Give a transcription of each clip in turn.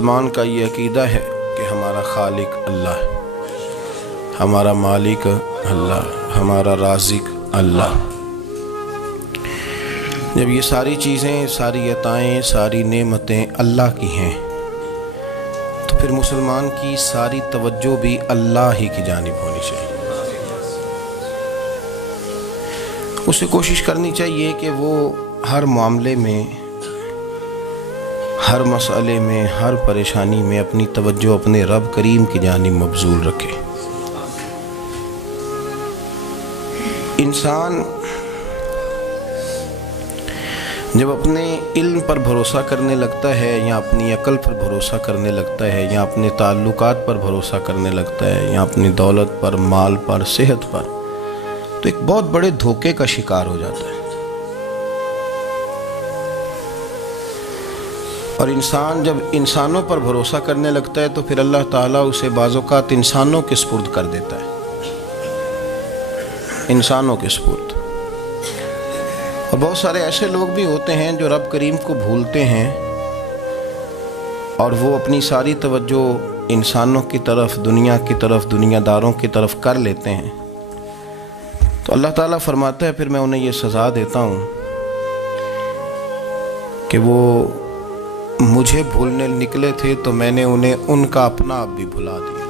مسلمان کا یہ عقیدہ ہے کہ ہمارا خالق اللہ ہے، ہمارا مالک اللہ، ہمارا رازق اللہ۔ جب یہ ساری چیزیں، ساری عطائیں، ساری نعمتیں اللہ کی ہیں تو پھر مسلمان کی ساری توجہ بھی اللہ ہی کی جانب ہونی چاہیے۔ اسے کوشش کرنی چاہیے کہ وہ ہر معاملے میں، ہر مسئلے میں، ہر پریشانی میں اپنی توجہ اپنے رب کریم کی جانب مبذول رکھے۔ انسان جب اپنے علم پر بھروسہ کرنے لگتا ہے، یا اپنی عقل پر بھروسہ کرنے لگتا ہے، یا اپنے تعلقات پر بھروسہ کرنے لگتا ہے، یا اپنی دولت پر، مال پر، صحت پر، تو ایک بہت بڑے دھوکے کا شکار ہو جاتا ہے۔ اور انسان جب انسانوں پر بھروسہ کرنے لگتا ہے تو پھر اللہ تعالیٰ اسے بعض اوقات انسانوں کے سپرد کر دیتا ہے، انسانوں کے سپرد۔ اور بہت سارے ایسے لوگ بھی ہوتے ہیں جو رب کریم کو بھولتے ہیں اور وہ اپنی ساری توجہ انسانوں کی طرف، دنیا کی طرف، دنیا داروں کی طرف کر لیتے ہیں، تو اللہ تعالیٰ فرماتا ہے پھر میں انہیں یہ سزا دیتا ہوں کہ وہ مجھے بھولنے نکلے تھے تو میں نے انہیں ان کا اپنا آپ بھی بھلا دیا،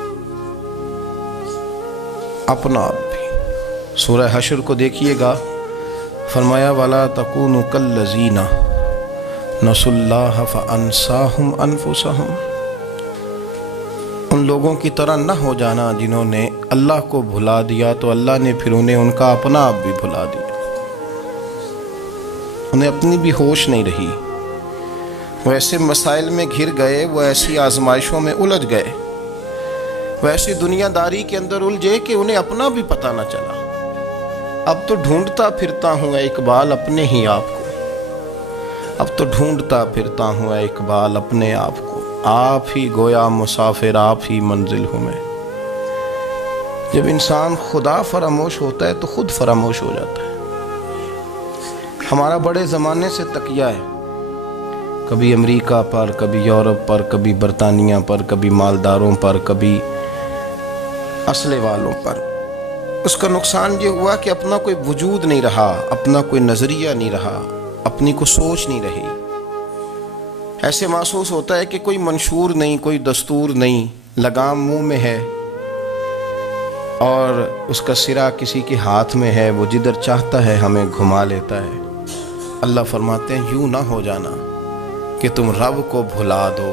اپنا آپ بھی۔ سورہ حشر کو دیکھیے گا، فرمایا وَلَا تَكُونُوا كَالَّذِينَ نَسُوا اللَّهَ فَأَنسَاهُمْ أَنفُسَهُمْ۔ ان لوگوں کی طرح نہ ہو جانا جنہوں نے اللہ کو بھلا دیا تو اللہ نے پھر انہیں ان کا اپنا آپ بھی بھلا دیا، انہیں اپنی بھی ہوش نہیں رہی، وہ ایسے مسائل میں گھر گئے، وہ ایسی آزمائشوں میں الجھ گئے، وہ ایسی دنیا داری کے اندر الجھے کہ انہیں اپنا بھی پتہ نہ چلا۔ اب تو ڈھونڈتا پھرتا ہوں اے اقبال اپنے ہی آپ کو، اب تو ڈھونڈتا پھرتا ہوں اے اقبال اپنے آپ کو، آپ ہی گویا مسافر، آپ ہی منزل ہوں میں۔ جب انسان خدا فراموش ہوتا ہے تو خود فراموش ہو جاتا ہے۔ ہمارا بڑے زمانے سے تکیہ ہے، کبھی امریکہ پر، کبھی یورپ پر، کبھی برطانیہ پر، کبھی مالداروں پر، کبھی اسلحے والوں پر۔ اس کا نقصان یہ ہوا کہ اپنا کوئی وجود نہیں رہا، اپنا کوئی نظریہ نہیں رہا، اپنی کوئی سوچ نہیں رہی۔ ایسے محسوس ہوتا ہے کہ کوئی منشور نہیں، کوئی دستور نہیں، لگام منہ میں ہے اور اس کا سرا کسی کے ہاتھ میں ہے، وہ جدھر چاہتا ہے ہمیں گھما لیتا ہے۔ اللہ فرماتے ہیں یوں نہ ہو جانا کہ تم رب کو بھلا دو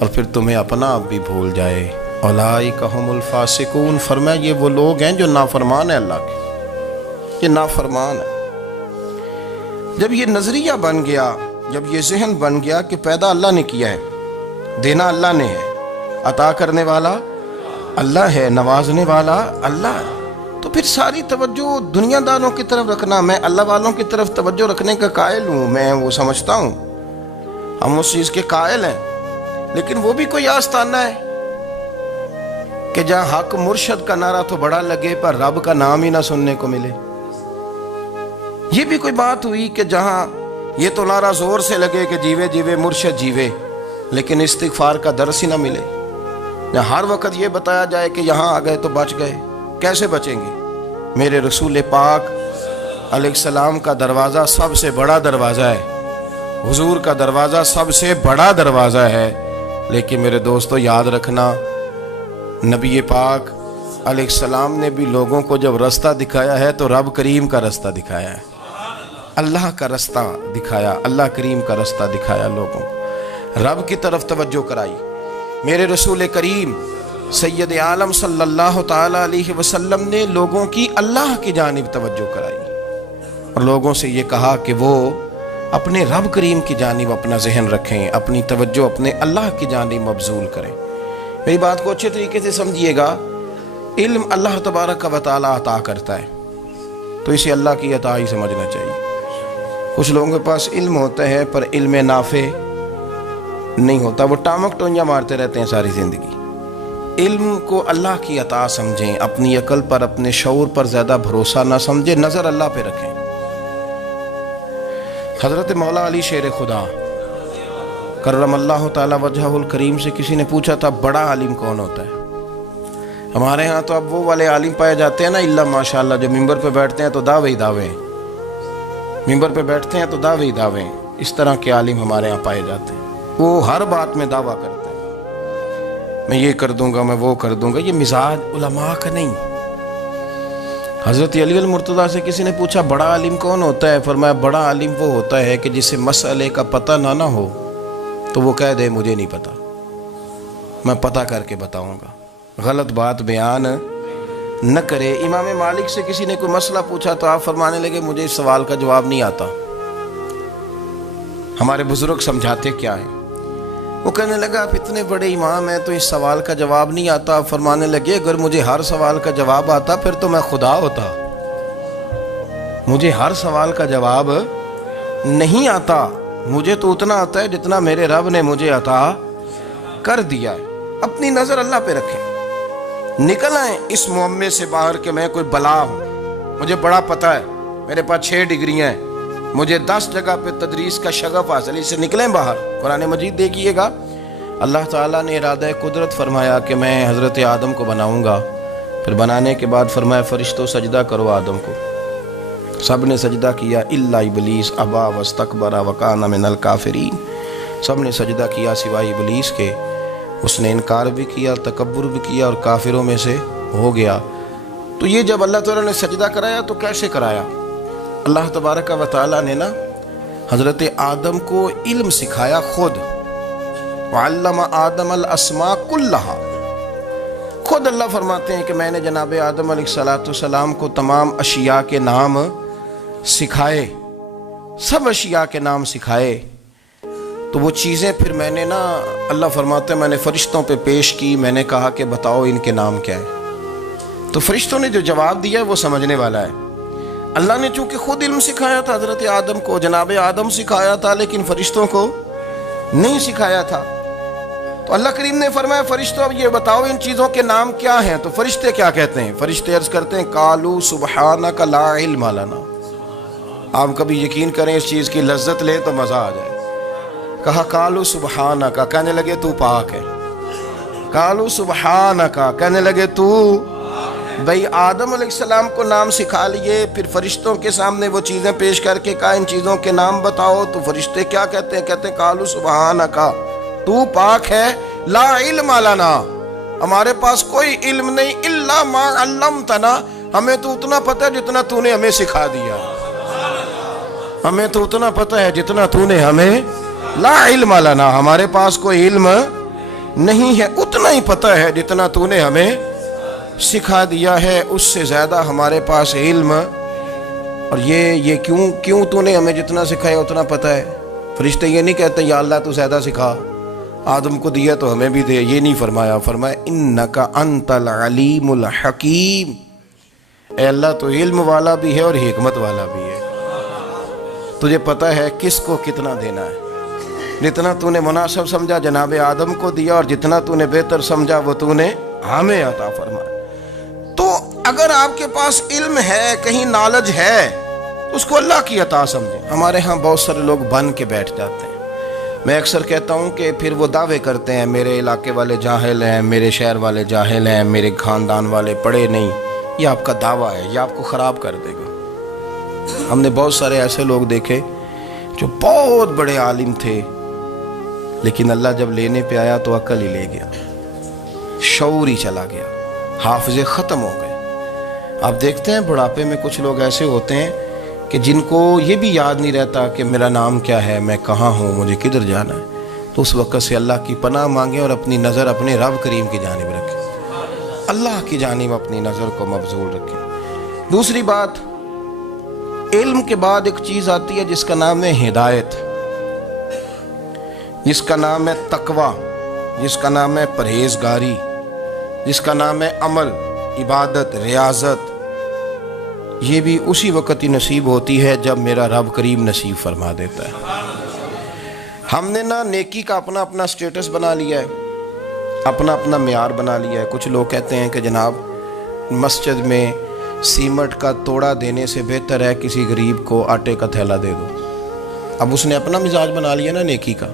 اور پھر تمہیں اپنا آپ بھی بھول جائے۔ اولئک ھم الفاسقون، فرمایا یہ وہ لوگ ہیں جو نافرمان ہیں اللہ کے، یہ نافرمان ہے۔ جب یہ نظریہ بن گیا، جب یہ ذہن بن گیا کہ پیدا اللہ نے کیا ہے، دینا اللہ نے ہے، عطا کرنے والا اللہ ہے، نوازنے والا اللہ ہے، تو پھر ساری توجہ دنیا داروں کی طرف رکھنا، میں اللہ والوں کی طرف توجہ رکھنے کا قائل ہوں، میں وہ سمجھتا ہوں، ہم اس چیز کے قائل ہیں، لیکن وہ بھی کوئی آستانہ ہے کہ جہاں حق مرشد کا نعرہ تو بڑا لگے پر رب کا نام ہی نہ سننے کو ملے۔ یہ بھی کوئی بات ہوئی کہ جہاں یہ تو نعرہ زور سے لگے کہ جیوے جیوے مرشد جیوے، لیکن استغفار کا درس ہی نہ ملے۔ جہاں ہر وقت یہ بتایا جائے کہ یہاں آ گئے تو بچ گئے، کیسے بچیں گے؟ میرے رسول پاک علیہ السلام کا دروازہ سب سے بڑا دروازہ ہے، حضور کا دروازہ سب سے بڑا دروازہ ہے، لیکن میرے دوستو یاد رکھنا، نبی پاک علیہ السلام نے بھی لوگوں کو جب رستہ دکھایا ہے تو رب کریم کا رستہ دکھایا ہے، اللہ کا رستہ دکھایا، اللہ کریم کا رستہ دکھایا، لوگوں کو رب کی طرف توجہ کرائی۔ میرے رسول کریم سید عالم صلی اللہ تعالی علیہ وسلم نے لوگوں کی اللہ کی جانب توجہ کرائی اور لوگوں سے یہ کہا کہ وہ اپنے رب کریم کی جانب اپنا ذہن رکھیں، اپنی توجہ اپنے اللہ کی جانب مبذول کریں۔ میری بات کو اچھے طریقے سے سمجھیے گا، علم اللہ تبارک و تعالی عطا کرتا ہے تو اسے اللہ کی عطا ہی سمجھنا چاہیے۔ کچھ لوگوں کے پاس علم ہوتا ہے پر علم نافع نہیں ہوتا، وہ ٹامک ٹونیاں مارتے رہتے ہیں ساری زندگی۔ علم کو اللہ کی عطا سمجھیں، اپنی عقل پر، اپنے شعور پر زیادہ بھروسہ نہ سمجھیں، نظر اللہ پہ رکھیں۔ حضرت مولا علی شیر خدا کرم اللہ تعالی وجہہ الکریم سے کسی نے پوچھا تھا بڑا عالم کون ہوتا ہے؟ ہمارے ہاں تو اب وہ والے عالم پائے جاتے ہیں نا اللہ ماشاءاللہ، جو ممبر پہ بیٹھتے ہیں تو دعوے ہی دعوے، ممبر پہ بیٹھتے ہیں تو دعوے ہی دعوے، اس طرح کے عالم ہمارے ہاں پائے جاتے ہیں۔ وہ ہر بات میں دعویٰ کرتے ہیں، میں یہ کر دوں گا، میں وہ کر دوں گا۔ یہ مزاج علماء کا نہیں۔ حضرت علی المرتضیٰ سے کسی نے پوچھا بڑا عالم کون ہوتا ہے؟ فرمایا بڑا عالم وہ ہوتا ہے کہ جسے مسئلے کا پتہ نہ ہو تو وہ کہہ دے مجھے نہیں پتہ، میں پتہ کر کے بتاؤں گا، غلط بات بیان نہ کرے۔ امام مالک سے کسی نے کوئی مسئلہ پوچھا تو آپ فرمانے لگے مجھے اس سوال کا جواب نہیں آتا، ہمارے بزرگ سمجھاتے کیا ہیں؟ وہ کہنے لگا آپ اتنے بڑے امام ہیں تو اس سوال کا جواب نہیں آتا۔ آپ فرمانے لگے اگر مجھے ہر سوال کا جواب آتا پھر تو میں خدا ہوتا، مجھے ہر سوال کا جواب نہیں آتا، مجھے تو اتنا آتا ہے جتنا میرے رب نے مجھے عطا کر دیا ہے۔ اپنی نظر اللہ پہ رکھیں، نکل آئیں اس معمے سے باہر کہ میں کوئی بلا ہوں، مجھے بڑا پتہ ہے، میرے پاس 6 ڈگریاں ہیں، مجھے 10 جگہ پہ تدریس کا شغف حاصل، اس سے نکلیں باہر۔ قرآن مجید دیکھیے گا، اللہ تعالیٰ نے ارادہ قدرت فرمایا کہ میں حضرت آدم کو بناؤں گا، پھر بنانے کے بعد فرمایا فرشتوں سجدہ کرو آدم کو، سب نے سجدہ کیا الا ابلیس ابا واستکبر وکان من الکافرین، سب نے سجدہ کیا سوائے ابلیس کے، اس نے انکار بھی کیا، تکبر بھی کیا اور کافروں میں سے ہو گیا۔ تو یہ جب اللہ تعالیٰ نے سجدہ کرایا تو کیسے کرایا؟ اللہ تبارک و تعالیٰ نے نا حضرت آدم کو علم سکھایا خود، وعلم آدم الاسماء کلہا، خود اللہ فرماتے ہیں کہ میں نے جناب آدم علیہ السلام کو تمام اشیاء کے نام سکھائے، سب اشیاء کے نام سکھائے۔ تو وہ چیزیں پھر میں نے نا، اللہ فرماتے ہیں میں نے فرشتوں پہ پیش کی، میں نے کہا کہ بتاؤ ان کے نام کیا ہے، تو فرشتوں نے جو جواب دیا ہے وہ سمجھنے والا ہے۔ اللہ نے چونکہ خود علم سکھایا تھا حضرت آدم کو، جناب آدم سکھایا تھا، لیکن فرشتوں کو نہیں سکھایا تھا۔ تو اللہ کریم نے فرمایا فرشتوں اب یہ بتاؤ ان چیزوں کے نام کیا ہیں؟ تو فرشتے کیا کہتے ہیں؟ فرشتے عرض کرتے ہیں قالوا سبحانک لا علم لنا۔ آپ کبھی یقین کریں اس چیز کی لذت لیں تو مزہ آ جائے۔ کہا قالوا سبحانک، کہنے لگے تو پاک ہے، قالوا سبحانک، کہنے لگے تو، بھئی آدم علیہ السلام کو نام سکھا لیے، پھر فرشتوں کے سامنے وہ چیزیں پیش کر کے کہا ان چیزوں کے نام بتاؤ، تو فرشتے کیا کہتے ہیں؟ کہتے ہیں قالوا سبحانک، تو پاک ہے، لا علم لنا، ہمارے پاس کوئی علم نہیں، الا ما علمتنا، ہمیں تو اتنا پتہ ہے جتنا تو نے ہمیں سکھا دیا، ہمیں تو اتنا پتہ ہے جتنا تو نے ہمیں، لا علم لنا، ہمارے پاس کوئی علم نہیں ہے، اتنا ہی پتہ ہے جتنا تو نے ہمیں سکھا دیا ہے، اس سے زیادہ ہمارے پاس علم، اور یہ کیوں تو نے ہمیں جتنا سکھایا اتنا پتہ ہے۔ فرشتے یہ نہیں کہتے یا اللہ تو زیادہ سکھا، آدم کو دیا تو ہمیں بھی دے، یہ نہیں فرمایا، فرمایا انک انت العلیم الحکیم، اے اللہ تو علم والا بھی ہے اور حکمت والا بھی ہے، تجھے پتہ ہے کس کو کتنا دینا ہے، جتنا تو نے مناسب سمجھا جناب آدم کو دیا، اور جتنا تو نے بہتر سمجھا وہ تو نے ہمیں عطا فرمایا۔ تو اگر آپ کے پاس علم ہے، کہیں نالج ہے، اس کو اللہ کی عطا سمجھیں۔ ہمارے ہاں بہت سارے لوگ بن کے بیٹھ جاتے ہیں، میں اکثر کہتا ہوں کہ پھر وہ دعوے کرتے ہیں میرے علاقے والے جاہل ہیں، میرے شہر والے جاہل ہیں، میرے خاندان والے پڑھے نہیں۔ یہ آپ کا دعویٰ ہے، یہ آپ کو خراب کر دے گا۔ ہم نے بہت سارے ایسے لوگ دیکھے جو بہت بڑے عالم تھے، لیکن اللہ جب لینے پہ آیا تو عقل ہی لے گیا، شعور ہی چلا گیا، حافظے ختم ہو گئے۔ آپ دیکھتے ہیں بڑھاپے میں کچھ لوگ ایسے ہوتے ہیں کہ جن کو یہ بھی یاد نہیں رہتا کہ میرا نام کیا ہے، میں کہاں ہوں، مجھے کدھر جانا ہے۔ تو اس وقت سے اللہ کی پناہ مانگیں اور اپنی نظر اپنے رب کریم کی جانب رکھیں، اللہ کی جانب اپنی نظر کو مبذول رکھیں۔ دوسری بات، علم کے بعد ایک چیز آتی ہے جس کا نام ہے ہدایت، جس کا نام ہے تقوی، جس کا نام ہے پرہیزگاری، جس کا نام ہے عمل، عبادت، ریاضت۔ یہ بھی اسی وقت ہی نصیب ہوتی ہے جب میرا رب کریم نصیب فرما دیتا ہے۔ ہم نے نا نیکی کا اپنا اپنا سٹیٹس بنا لیا ہے، اپنا اپنا معیار بنا لیا ہے۔ کچھ لوگ کہتے ہیں کہ جناب مسجد میں سیمنٹ کا توڑا دینے سے بہتر ہے کسی غریب کو آٹے کا تھیلا دے دو۔ اب اس نے اپنا مزاج بنا لیا نا نیکی کا،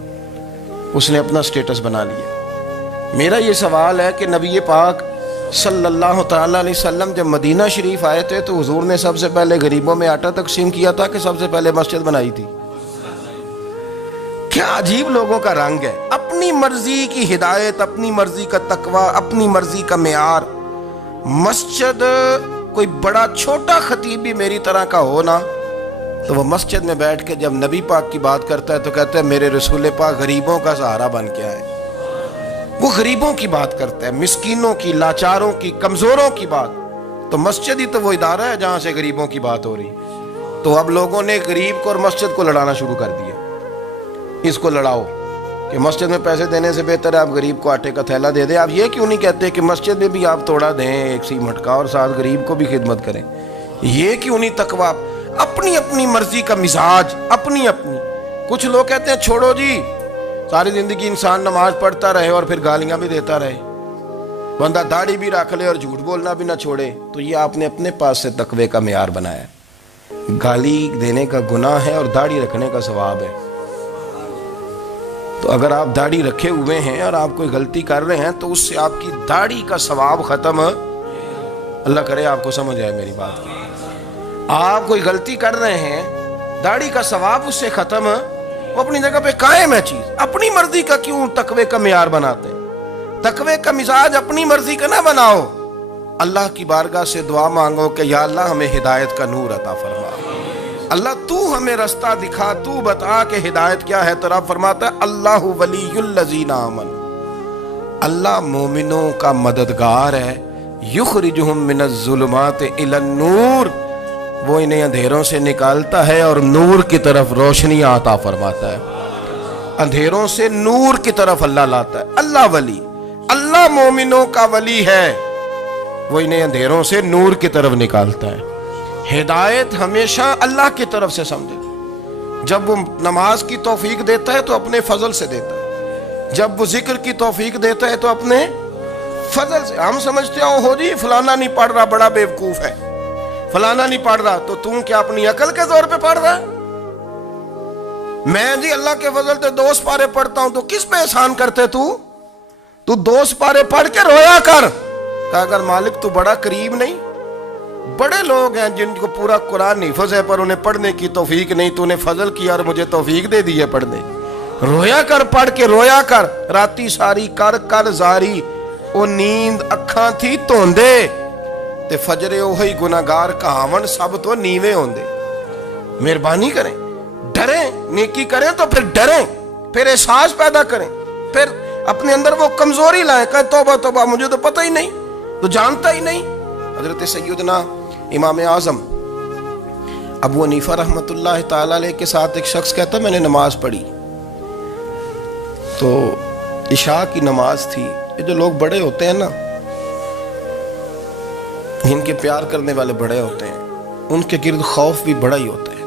اس نے اپنا سٹیٹس بنا لیا۔ میرا یہ سوال ہے کہ نبی پاک صلی اللہ تعالیٰ علیہ وسلم جب مدینہ شریف آئے تھے تو حضور نے سب سے پہلے غریبوں میں آٹا تقسیم کیا تھا کہ سب سے پہلے مسجد بنائی تھی؟ کیا عجیب لوگوں کا رنگ ہے، اپنی مرضی کی ہدایت، اپنی مرضی کا تقوی، اپنی مرضی کا معیار۔ مسجد کوئی بڑا چھوٹا خطیب بھی میری طرح کا ہو نا، تو وہ مسجد میں بیٹھ کے جب نبی پاک کی بات کرتا ہے تو کہتا ہے میرے رسول پاک غریبوں کا سہارا بن کے آئے۔ وہ غریبوں کی بات کرتا ہے، مسکینوں کی، لاچاروں کی، کمزوروں کی بات۔ تو مسجد ہی تو وہ ادارہ ہے جہاں سے غریبوں کی بات ہو رہی۔ تو اب لوگوں نے غریب کو اور مسجد کو لڑانا شروع کر دیا، اس کو لڑاؤ کہ مسجد میں پیسے دینے سے بہتر ہے آپ غریب کو آٹے کا تھیلا دے دیں۔ آپ یہ کیوں نہیں کہتے کہ مسجد میں بھی آپ توڑا دیں ایک سی مٹکا اور ساتھ غریب کو بھی خدمت کریں؟ یہ کیوں نہیں تقویٰ؟ اپنی اپنی مرضی کا مزاج، اپنی اپنی۔ کچھ لوگ کہتے ہیں چھوڑو جی، ساری زندگی انسان نماز پڑھتا رہے اور پھر گالیاں بھی دیتا رہے، بندہ داڑھی بھی رکھ لے اور جھوٹ بولنا بھی نہ چھوڑے۔ تو یہ آپ نے اپنے پاس سے تقوی کا معیار بنایا ہے۔ گالی دینے کا گناہ ہے اور داڑھی رکھنے کا ثواب ہے۔ تو اگر آپ داڑھی رکھے ہوئے ہیں اور آپ کوئی غلطی کر رہے ہیں تو اس سے آپ کی داڑھی کا ثواب ختم، اللہ کرے آپ کو سمجھ آئے میری بات۔ آپ کوئی غلطی کر رہے ہیں، داڑھی کا ثواب اس سے ختم، وہ اپنی جگہ پہ قائم ہے چیز۔ اپنی مرضی کا کیوں تقوی کا معیار بناتے ہیں؟ تقوی کا مزاج اپنی مرضی کا نہ بناؤ۔ اللہ کی بارگاہ سے دعا مانگو کہ یا اللہ ہمیں ہدایت کا نور عطا فرما، اللہ تو ہمیں رستہ دکھا، تو بتا کہ ہدایت کیا ہے۔ تو رب فرماتا ہے اللہ ولی الذین آمنوا، اللہ مومنوں کا مددگار ہے، یخرجہم من الظلمات الی النور، وہ انہیں اندھیروں سے نکالتا ہے اور نور کی طرف روشنی عطا فرماتا ہے۔ اندھیروں سے نور کی طرف اللہ لاتا ہے۔ اللہ ولی، اللہ مومنوں کا ولی ہے، وہ انہیں اندھیروں سے نور کی طرف نکالتا ہے۔ ہدایت ہمیشہ اللہ کی طرف سے سمجھے۔ جب وہ نماز کی توفیق دیتا ہے تو اپنے فضل سے دیتا ہے، جب وہ ذکر کی توفیق دیتا ہے تو اپنے فضل سے۔ ہم سمجھتے ہو جی فلانا نہیں پڑھ رہا بڑا بیوقوف ہے، فلانا نہیں پڑھ رہا، تو تم کیا اپنی عقل کے زور پہ پڑھ رہا ہے؟ میں جی اللہ کے فضل سے 2 سپارے پڑھتا ہوں، تو کس پہ احسان کرتے تو 2 سپارے پڑھ کے رویا کر کہ اگر مالک تو بڑا قریب نہیں۔ بڑے لوگ ہیں جن کو پورا قرآن حفظ ہے پر انہیں پڑھنے کی توفیق نہیں، تو انہیں فضل کیا اور مجھے توفیق دے دی ہے پڑھنے۔ رویا کر، پڑھ کے رویا کر، راتی ساری کر کر زاری، او نیند اکھاں تھی توندے تے فجرے اوہی گناہگار کہاون سب تو نیوے ہوندے۔ مہربانی کریں، ڈریں، نیکی کریں تو پھر ڈریں، پھر احساس پیدا کریں، پھر اپنے اندر وہ کمزوری لائیں کہ توبہ توبہ مجھے تو پتہ ہی نہیں، تو جانتا ہی نہیں۔ حضرت سیدنا امام اعظم ابو حنیفہ رحمۃ اللہ تعالی علیہ کے ساتھ ایک شخص کہتا میں نے نماز پڑھی، تو عشاء کی نماز تھی۔ یہ جو لوگ بڑے ہوتے ہیں نا، جن کے پیار کرنے والے بڑے ہوتے ہیں، ان کے گرد خوف بھی بڑا ہی ہوتا ہے،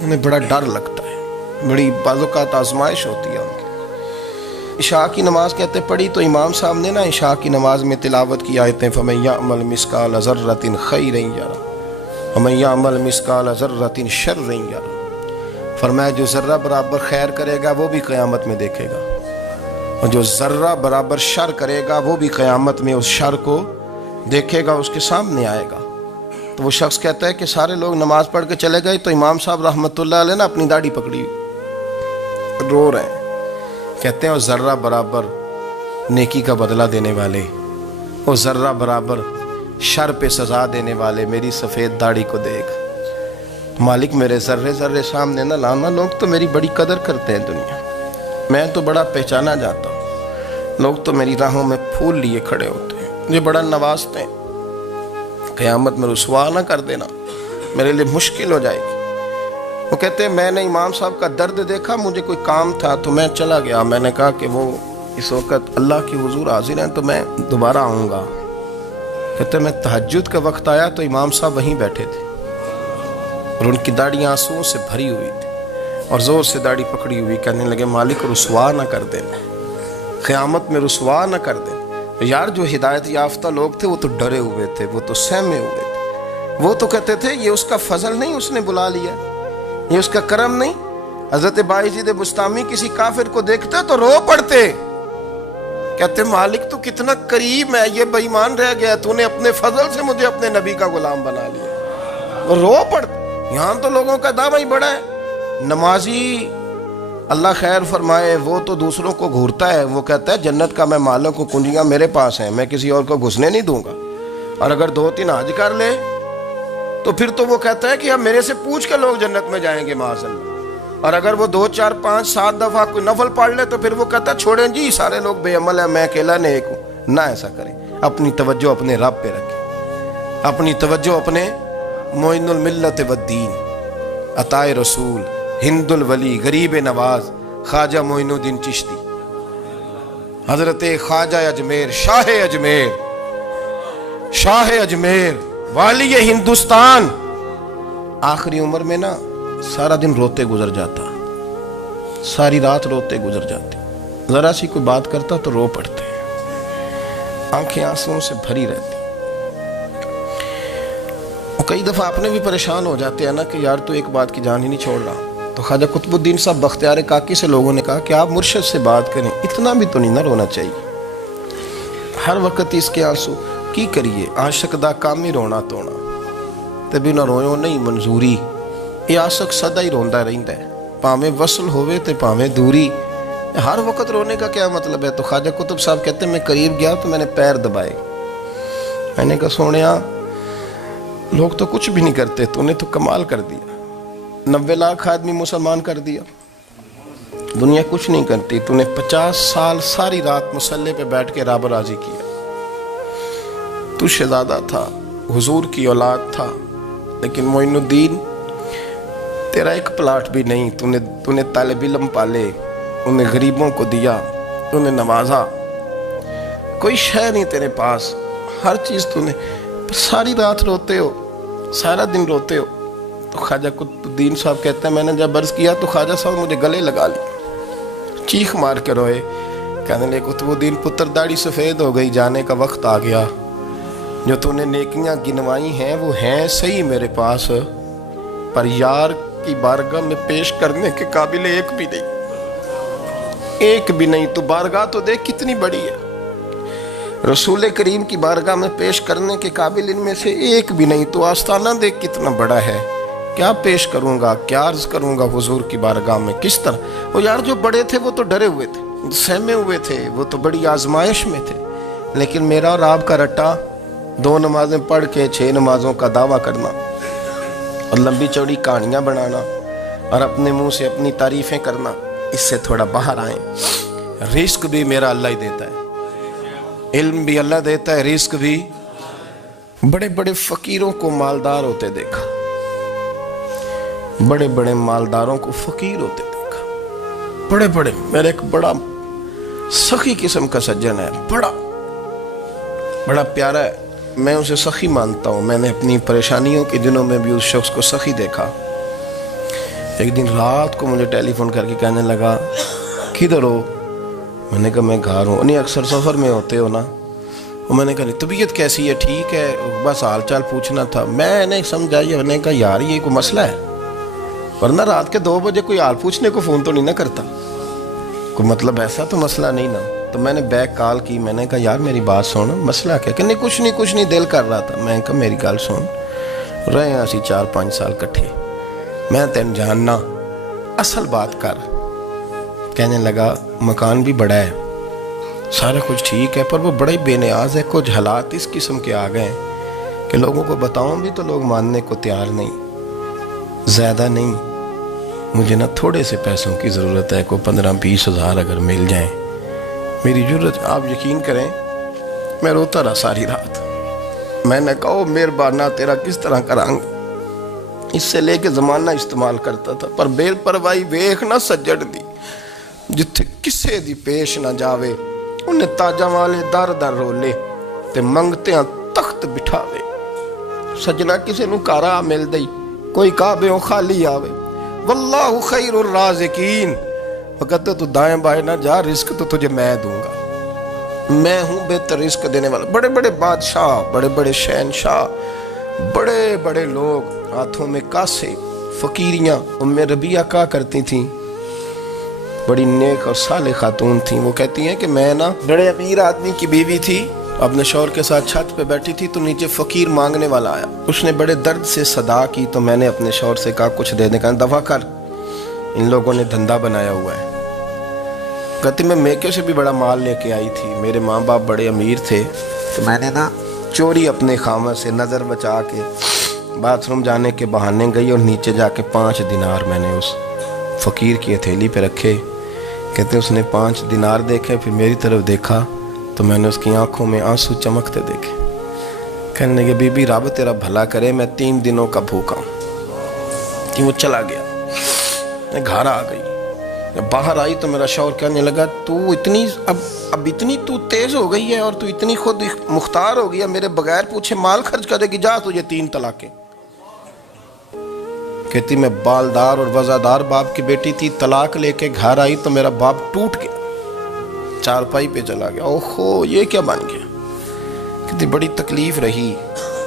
انہیں بڑا ڈر لگتا ہے، بڑی بعض اوقات آزمائش ہوتی ہے ان کی۔ عشاء کی نماز کہتے پڑھی تو امام صاحب نے نا عشاء کی نماز میں تلاوت کی آیتیں فَمَن يَعْمَلْ مِثْقَالَ ذَرَّةٍ خَيْرًا يَرَهُ وَمَن يَعْمَلْ مِثْقَالَ ذَرَّةٍ شَرًّا يَرَهُ، فرمایا جو ذرہ برابر خیر کرے گا وہ بھی قیامت میں دیکھے گا، اور جو ذرہ برابر شر کرے گا وہ بھی قیامت میں اس شر کو دیکھے گا، اس کے سامنے آئے گا۔ تو وہ شخص کہتا ہے کہ سارے لوگ نماز پڑھ کے چلے گئے تو امام صاحب رحمۃ اللہ علیہ نے اپنی داڑھی پکڑی رو رہے ہیں، کہتے ہیں وہ ذرہ برابر نیکی کا بدلہ دینے والے، وہ ذرہ برابر شر پہ سزا دینے والے میری سفید داڑھی کو دیکھ، مالک میرے ذرے ذرے سامنے نہ لانا، لوگ تو میری بڑی قدر کرتے ہیں دنیا، میں تو بڑا پہچانا جاتا ہوں، لوگ تو میری راہوں میں پھول لیے کھڑے ہوتے ہیں، مجھے بڑا نوازتے ہیں، قیامت میں رسوا نہ کر دینا، میرے لیے مشکل ہو جائے گی۔ وہ کہتے ہیں میں نے امام صاحب کا درد دیکھا، مجھے کوئی کام تھا تو میں چلا گیا، میں نے کہا کہ وہ اس وقت اللہ کی حضور حاضر ہیں تو میں دوبارہ آؤں گا۔ کہتے ہیں میں تہجد کا وقت آیا تو امام صاحب وہیں بیٹھے تھے اور ان کی داڑھی آنسوؤں سے بھری ہوئی تھی اور زور سے داڑھی پکڑی ہوئی، کہنے لگے مالک رسوا نہ کر دینا، قیامت میں رسوا نہ کر دینا۔ یار جو ہدایت یافتہ لوگ تھے وہ تو ڈرے ہوئے تھے، وہ تو سہمے ہوئے تھے، وہ تو کہتے تھے یہ اس کا فضل نہیں، اس نے بلا لیا، یہ اس کا کرم نہیں، حضرت باعزید بستامی کسی کافر کو دیکھتے تو رو پڑتے، کہتے مالک تو کتنا قریب ہے، یہ بے ایمان رہ گیا، تو نے اپنے فضل سے مجھے اپنے نبی کا غلام بنا لیا۔ وہ رو پڑتے۔ یہاں تو لوگوں کا دعویٰ ہی بڑا ہے۔ نمازی اللہ خیر فرمائے وہ تو دوسروں کو گھورتا ہے، وہ کہتا ہے جنت کا میں مالک ہوں، کنجیاں میرے پاس ہیں، میں کسی اور کو گھسنے نہیں دوں گا۔ اور اگر 2-3 حج کر لے تو پھر تو وہ کہتا ہے کہ اب میرے سے پوچھ کے لوگ جنت میں جائیں گے معاذ اللہ۔ اور اگر وہ 2 4 5 7 دفعہ کوئی نفل پڑھ لے تو پھر وہ کہتا ہے چھوڑیں جی سارے لوگ بے عمل ہیں، میں اکیلا نیک ہوں۔ نہ ایسا کریں، اپنی توجہ اپنے رب پہ رکھیں، اپنی توجہ اپنے معین الملت والدین، عطائے رسول، ہند الولی، غریب نواز، خواجہ معین الدین چشتی، حضرت خواجہ اجمیر، شاہ اجمیر، والی ہندوستان، آخری عمر میں نا سارا دن روتے گزر جاتا، ساری رات روتے گزر جاتے، ذرا سی کوئی بات کرتا تو رو پڑتے، آنکھیں آنسوؤں سے بھری رہتی۔ کئی دفعہ اپنے بھی پریشان ہو جاتے ہیں نا کہ یار تو ایک بات کی جان ہی نہیں چھوڑ رہا۔ تو خواجہ قطب الدین صاحب بختیار کاکی سے لوگوں نے کہا کہ آپ مرشد سے بات کریں، اتنا بھی تو نہیں نہ رونا چاہیے، ہر وقت اس کے آنسو کی کریے، عاشق دا کام ہی رونا تونا، تبھی نہ رویو نہیں منظوری، یہ عاشق سدا ہی روندا رہندا ہے، پاویں وصل ہوئے تے پاویں دوری، ہر وقت رونے کا کیا مطلب ہے؟ تو خواجہ قطب صاحب کہتے ہیں میں قریب گیا تو میں نے پیر دبائے، میں نے کہا سونیا لوگ تو کچھ بھی نہیں کرتے، تو نے تو کمال کر دیا، 90 لاکھ آدمی مسلمان کر دیا، دنیا کچھ نہیں کرتی، تو نے 50 سال ساری رات مصلے پہ بیٹھ کے رب راضی کیا، تو شہزادہ تھا، حضور کی اولاد تھا، لیکن معین الدین تیرا ایک پلاٹ بھی نہیں، تو نے طالب علم پالے، انہیں غریبوں کو دیا، تو نے نوازا، کوئی شے نہیں تیرے پاس، ہر چیز تو نے، ساری رات روتے ہو، سارا دن روتے ہو۔ تو خواجہ قطب الدین صاحب کہتے ہیں میں نے جب عرض کیا تو خواجہ صاحب مجھے گلے لگا لیا، چیخ مار کے روئے، کہنے لگے قطب الدین پتر داڑھی سفید ہو گئی، جانے کا وقت آ گیا، جو تو نے نیکیاں گنوائی ہیں وہ ہیں صحیح میرے پاس، پر یار کی بارگاہ میں پیش کرنے کے قابل ایک بھی نہیں، تو بارگاہ تو دیکھ کتنی بڑی ہے، رسول کریم کی بارگاہ میں پیش کرنے کے قابل ان میں سے ایک بھی نہیں، تو آستانہ دیکھ کتنا بڑا ہے، کیا پیش کروں گا، کیا عرض کروں گا حضور کی بارگاہ میں، کس طرح؟ وہ یار جو بڑے تھے وہ تو ڈرے ہوئے تھے، سہمے ہوئے تھے، وہ تو بڑی آزمائش میں تھے، لیکن میرا اور آپ کا رٹا 2 نمازیں پڑھ کے 6 نمازوں کا دعویٰ کرنا اور لمبی چوڑی کہانیاں بنانا اور اپنے منہ سے اپنی تعریفیں کرنا، اس سے تھوڑا باہر آئیں۔ رزق بھی میرا اللہ ہی دیتا ہے، علم بھی اللہ دیتا ہے، رزق بھی۔ بڑے بڑے فقیروں کو مالدار ہوتے دیکھا، بڑے بڑے مالداروں کو فقیر ہوتے دیکھا، بڑے بڑے، میرا ایک بڑا سخی قسم کا سجن ہے، بڑا پیارا ہے، میں اسے سخی مانتا ہوں، میں نے اپنی پریشانیوں کے دنوں میں بھی اس شخص کو سخی دیکھا۔ ایک دن رات کو مجھے ٹیلی فون کر کے کہنے لگا کدھر ہو؟ میں نے کہا میں گھر ہوں۔ انہیں اکثر سفر میں ہوتے ہو نا؟ میں نے کہا طبیعت کیسی ہے؟ ٹھیک ہے، بس حال چال پوچھنا تھا۔ میں نے سمجھائی، میں نے کہا یار یہ کوئی مسئلہ ہے، ورنہ رات کے 2 بجے کوئی حال پوچھنے کو فون تو نہیں نہ کرتا، کوئی مطلب ایسا تو مسئلہ نہیں نا۔ تو میں نے بیک کال کی، میں نے کہا یار میری بات سن، مسئلہ کیا؟ کہ نہیں کچھ نہیں دل کر رہا تھا۔ میں نے کہا میری گل سن، رہے ہیں اسی 4-5 سال کٹھے، میں تین جاننا، اصل بات کر۔ کہنے لگا مکان بھی بڑا ہے، سارا کچھ ٹھیک ہے، پر وہ بڑا ہی بے نیاز ہے، کچھ حالات اس قسم کے آ گئے ہیں کہ لوگوں کو بتاؤں بھی تو لوگ ماننے کو تیار نہیں، زیادہ نہیں، مجھے نا تھوڑے سے پیسوں کی ضرورت ہے، کوئی 15-20 ہزار اگر مل جائیں میری ضرورت۔ آپ یقین کریں میں روتا رہا ساری رات۔ میں نے کہا مہربانہ تیرا کس طرح کرانگ، اس سے لے کے زمانہ استعمال کرتا تھا، پر بے پرواہی ویکھ نہ سجڑ دی، جتھے کسے دی پیش نہ جاوے، انہیں تاجاں والے در در رولے تے منگتیاں تخت بٹھاوے۔ سجنا کسے نو کارا مل دئی، کوئی کعبے خالی آوے، واللہ خیر الرازقین، وقت تو دائیں بائیں نہ جا، رزق تو تجھے میں دوں گا، میں ہوں بہتر رزق دینے والا۔ بڑے بڑے بادشاہ، بڑے بڑے شہنشاہ، بڑے بڑے لوگ، ہاتھوں میں کاسے، فقیریاں۔ ام ربیعہ کہا کرتی تھیں بڑی نیک اور صالح خاتون تھیں. وہ کہتی ہیں کہ میں نا بڑے امیر آدمی کی بیوی تھی, اپنے شوہر کے ساتھ چھت پہ بیٹھی تھی تو نیچے فقیر مانگنے والا آیا. اس نے بڑے درد سے صدا کی تو میں نے اپنے شوہر سے کہا کچھ دے دیں. کہا دفع کر, ان لوگوں نے دھندا بنایا ہوا ہے. کہتی میں میکے سے بھی بڑا مال لے کے آئی تھی, میرے ماں باپ بڑے امیر تھے, تو میں نے نا چوری اپنے خامد سے نظر بچا کے باتھ روم جانے کے بہانے گئی اور نیچے جا کے 5 دینار میں نے اس فقیر کی ہتھیلی پہ رکھے. کہتے اس نے 5 دینار دیکھے, پھر میری طرف دیکھا تو میں نے اس کی آنکھوں میں آنسو چمکتے دیکھے. کہنے لگے بی بی رب تیرا بھلا کرے, میں 3 دنوں کا بھوکا ہوں. کہ وہ چلا گیا. میں گھر آ گئی, جب باہر آئی تو میرا شوہر کہنے لگا تو اتنی اب اتنی تو تیز ہو گئی ہے اور تو اتنی خود مختار ہو گئی ہے, میرے بغیر پوچھے مال خرچ کرے گی, جا تجھے 3 طلاقیں. کہتی میں بالدار اور وزادار باپ کی بیٹی تھی, طلاق لے کے گھر آئی تو میرا باپ ٹوٹ گیا, چارپائی پہ چلا گیا. اوہو یہ کیا بن گیا. کہتی بڑی تکلیف رہی.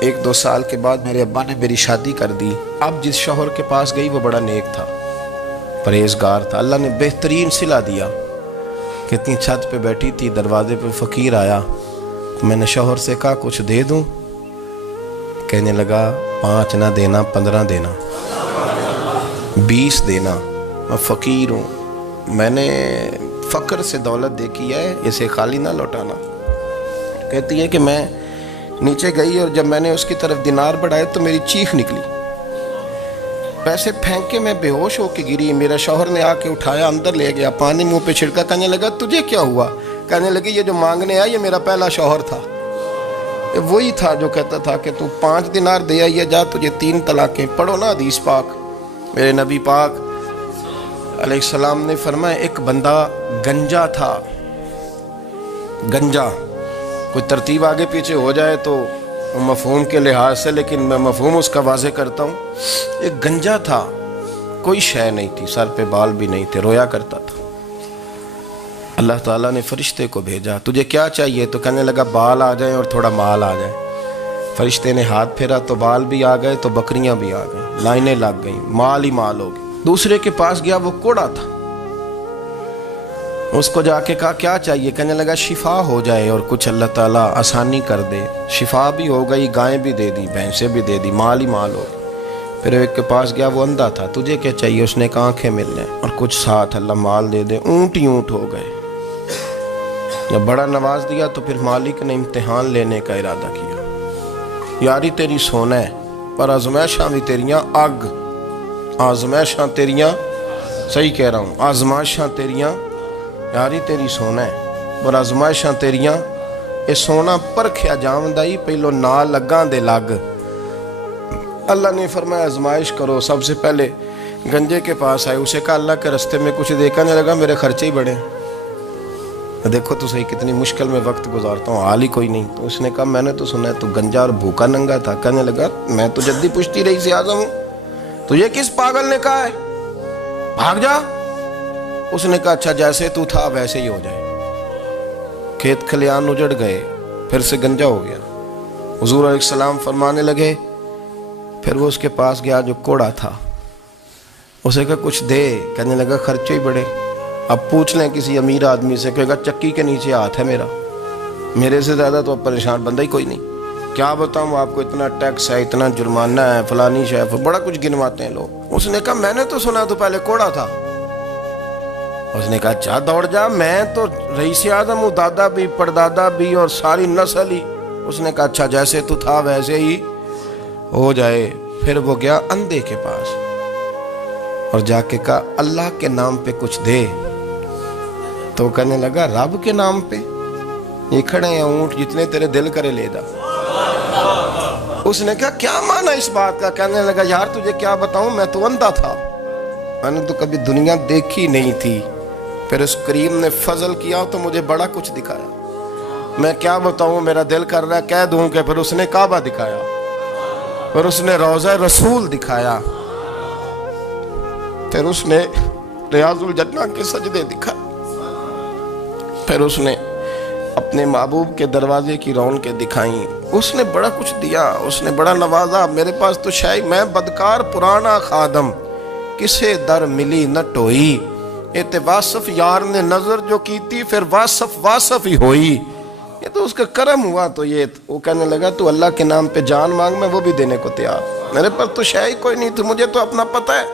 1-2 سال کے بعد میرے ابا نے میری شادی کر دی. اب جس شوہر کے پاس گئی وہ بڑا نیک تھا, پرہیزگار تھا, اللہ نے بہترین صلہ دیا. کتنی چھت پہ بیٹھی تھی, دروازے پہ فقیر آیا, میں نے شوہر سے کہا کچھ دے دوں. کہنے لگا 5 نہ دینا, 15 دینا, 20 دینا, میں فقیر ہوں, میں نے فقر سے دولت دیکھی ہے, اسے خالی نہ لوٹانا. کہتی ہے کہ میں نیچے گئی اور جب میں نے اس کی طرف دینار بڑھائے تو میری چیخ نکلی, پیسے پھینک کے میں بے ہوش ہو کے گری. میرا شوہر نے آ کے اٹھایا, اندر لے گیا, پانی منہ پہ چھڑکا. کہنے لگا تجھے کیا ہوا. کہنے لگی یہ جو مانگنے آیا یہ میرا پہلا شوہر تھا, وہی تھا جو کہتا تھا کہ تو 5 دینار دے آئیے, جا تجھے 3 طلاقیں. پڑھو نا حدیث پاک. میرے نبی پاک علیہ السلام نے فرمایا ایک بندہ گنجا تھا. گنجا کوئی ترتیب آگے پیچھے ہو جائے تو مفہوم کے لحاظ سے, لیکن میں مفہوم اس کا واضح کرتا ہوں. ایک گنجا تھا, کوئی شے نہیں تھی, سر پہ بال بھی نہیں تھے, رویا کرتا تھا. اللہ تعالیٰ نے فرشتے کو بھیجا, تجھے کیا چاہیے. تو کہنے لگا بال آ جائیں اور تھوڑا مال آ جائے. فرشتے نے ہاتھ پھیرا تو بال بھی آ گئے تو بکریاں بھی آ گئیں, لائنیں لگ گئیں, مال ہی مال ہو گئے. دوسرے کے پاس گیا, وہ کوڑا تھا, اس کو جا کے کہا کیا چاہیے. کہنے لگا شفا ہو جائے اور کچھ اللہ تعالیٰ آسانی کر دے. شفا بھی ہو گئی, گائیں بھی دے دی, بھینسیں بھی دے دی, مال ہی مال ہو گئی. پھر ایک کے پاس گیا, وہ اندھا تھا, تجھے کیا چاہیے. اس نے کہا آنکھیں مل جائیں اور کچھ ساتھ اللہ مال دے دے. اونٹ ہی اونٹ ہو گئے. جب بڑا نواز دیا تو پھر مالک نے امتحان لینے کا ارادہ کیا. یاری تیری سونا ہے پر آزمائشاں بھی تیریاں اگ. آزمائشاں تیریاں, صحیح کہہ رہا ہوں, آزمائشاں تیریاں, یاری تیری سونا ہے پر آزمائشاں تیریاں. اے سونا پرکھیا جامدائی, پہلو نہ لگاں دے لگ. اللہ نے فرمایا آزمائش کرو. سب سے پہلے گنجے کے پاس آئے, اسے کہا اللہ کے رستے میں کچھ دیکھا نہیں لگا, میرے خرچے ہی بڑے. دیکھو تو صحیح کتنی مشکل میں وقت گزارتا ہوں, حال ہی کوئی نہیں. تو اس نے کہا میں نے تو سنا ہے تو گنجا اور بھوکا ننگا تھا. کہنے لگا میں تو جدی پشتی رئیس اعظم ہوں, تجھے کس پاگل نے کہا ہے, بھاگ جا. اس نے کہا اچھا جیسے تو تھا ویسے ہی ہو جائے. کھیت کھلیان اجڑ گئے, پھر سے گنجا ہو گیا. حضور علیہ السلام فرمانے لگے, پھر وہ اس کے پاس گیا جو کوڑا تھا, اسے کہا کچھ دے. کہنے لگا خرچے ہی بڑے. اب پوچھ لیں کسی امیر آدمی سے, کہے گا چکی کے نیچے ہاتھ ہے میرا, میرے سے زیادہ تو اب پریشان بندہ ہی کوئی نہیں. کیا بتاؤں آپ کو, اتنا ٹیکس ہے, اتنا جرمانہ ہے, فلانی شے, بڑا کچھ گنواتے ہیں لوگ. اس نے کہا میں نے تو سنا تو پہلے کوڑا تھا. اس نے کہا اچھا دوڑ جا, میں تو رئیس اعظم ہوں, دادا بھی پردادا بھی اور ساری نسل ہی. اس نے کہا اچھا جیسے تو تھا ویسے ہی ہو جائے. پھر وہ گیا اندھے کے پاس اور جا کے کہا اللہ کے نام پہ کچھ دے. تو کہنے لگا رب کے نام پہ, یہ کھڑے ہیں اونٹ, جتنے تیرے دل کرے لے جا. اس نے کہا کیا معنی اس بات کا. کہنے لگا یار تجھے کیا بتاؤں, میں تو اندھا تھا, میں نے تو کبھی دنیا دیکھی نہیں تھی. پھر اس کریم نے فضل کیا تو مجھے بڑا کچھ دکھایا. میں کیا بتاؤں, میرا دل کر رہا ہے کہہ دوں کہ پھر اس نے کعبہ دکھایا, پھر اس نے روضہ رسول دکھایا, پھر اس نے ریاض الجنہ کے سجدے دکھائے, پھر اس نے اپنے محبوب کے دروازے کی رونقیں دکھائیں. اس نے بڑا کچھ دیا, اس نے بڑا نوازا. میرے پاس تو شاید میں بدکار پرانا خادم, کسے در ملی نہ ٹوئی, یہ تے واصف یار نے نظر جو کی تھی پھر واصف ہی ہوئی، یہ تو اس کا کرم ہوا۔ تو یہ وہ کہنے لگا تو اللہ کے نام پہ جان مانگ، میں وہ بھی دینے کو تیار، میرے پر تو شے ہی کوئی نہیں تھی، مجھے تو اپنا پتہ ہے،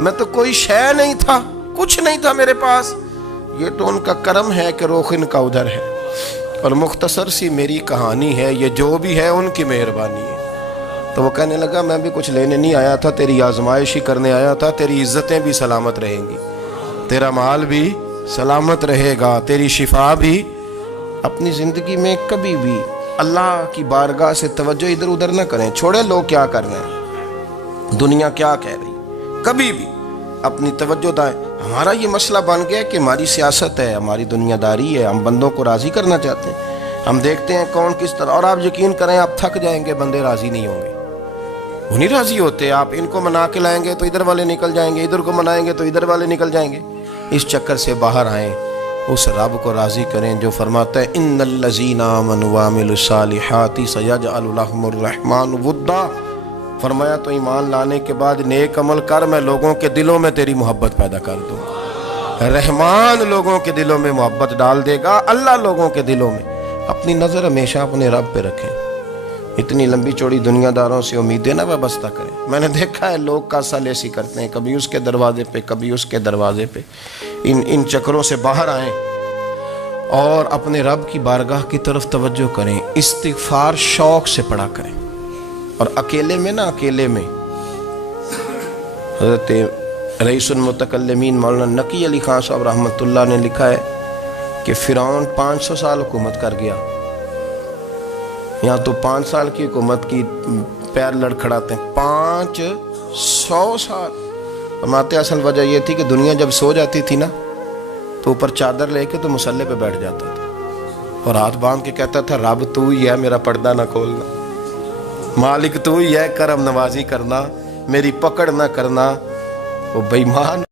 میں تو کوئی شے نہیں تھا، کچھ نہیں تھا میرے پاس، یہ تو ان کا کرم ہے کہ رخ ان کا ادھر ہے، اور مختصر سی میری کہانی ہے، یہ جو بھی ہے ان کی مہربانی ہے۔ تو وہ کہنے لگا میں بھی کچھ لینے نہیں آیا تھا، تیری آزمائش ہی کرنے آیا تھا، تیری عزتیں بھی سلامت رہیں گی، تیرا مال بھی سلامت رہے گا، تیری شفا بھی۔ اپنی زندگی میں کبھی بھی اللہ کی بارگاہ سے توجہ ادھر ادھر نہ کریں، چھوڑے لوگ کیا کر رہے ہیں، دنیا کیا کہہ رہی، کبھی بھی اپنی توجہ دائیں۔ ہمارا یہ مسئلہ بن گیا کہ ہماری سیاست ہے، ہماری دنیا داری ہے، ہم بندوں کو راضی کرنا چاہتے ہیں، ہم دیکھتے ہیں کون کس طرح، اور آپ یقین کریں آپ تھک جائیں گے، بندے راضی نہیں ہوں گے، وہ نہیں راضی ہوتے، آپ ان کو منا کے لائیں گے تو ادھر والے نکل جائیں گے، ادھر کو منائیں گے تو ادھر والے نکل جائیں گے۔ اس چکر سے باہر آئیں، اس رب کو راضی کریں جو فرماتا ہے ان الذین آمنوا وعملوا الصالحات سیجعل لهم الرحمن ودا۔ فرمایا تو ایمان لانے کے بعد نیک عمل کر، میں لوگوں کے دلوں میں تیری محبت پیدا کر دوں، رحمان لوگوں کے دلوں میں محبت ڈال دے گا، اللہ لوگوں کے دلوں میں۔ اپنی نظر ہمیشہ اپنے رب پہ رکھیں، اتنی لمبی چوڑی دنیا داروں سے امیدیں نہ وابستہ کریں۔ میں نے دیکھا ہے لوگ کاسا لیسی کرتے ہیں، کبھی اس کے دروازے پہ کبھی اس کے دروازے پہ، ان چکروں سے باہر آئیں اور اپنے رب کی بارگاہ کی طرف توجہ کریں، استغفار شوق سے پڑھا کریں، اور اکیلے میں اکیلے میں حضرت رئیس المتکلمین مولانا نقی علی خان صاحب رحمۃ اللہ نے لکھا ہے کہ فرعون 500 سال حکومت کر گیا، یہاں تو 5 سال کی حکومت کی پیر لڑکھڑاتے ہیں، 500 سال۔ فرماتے اصل وجہ یہ تھی کہ دنیا جب سو جاتی تھی نا تو اوپر چادر لے کے تو مصلے پہ بیٹھ جاتا تھا اور ہاتھ باندھ کے کہتا تھا رب تو ہی ہے، میرا پردہ نہ کھولنا، مالک تو ہی ہے، کرم نوازی کرنا، میری پکڑ نہ کرنا۔ وہ بے ایمان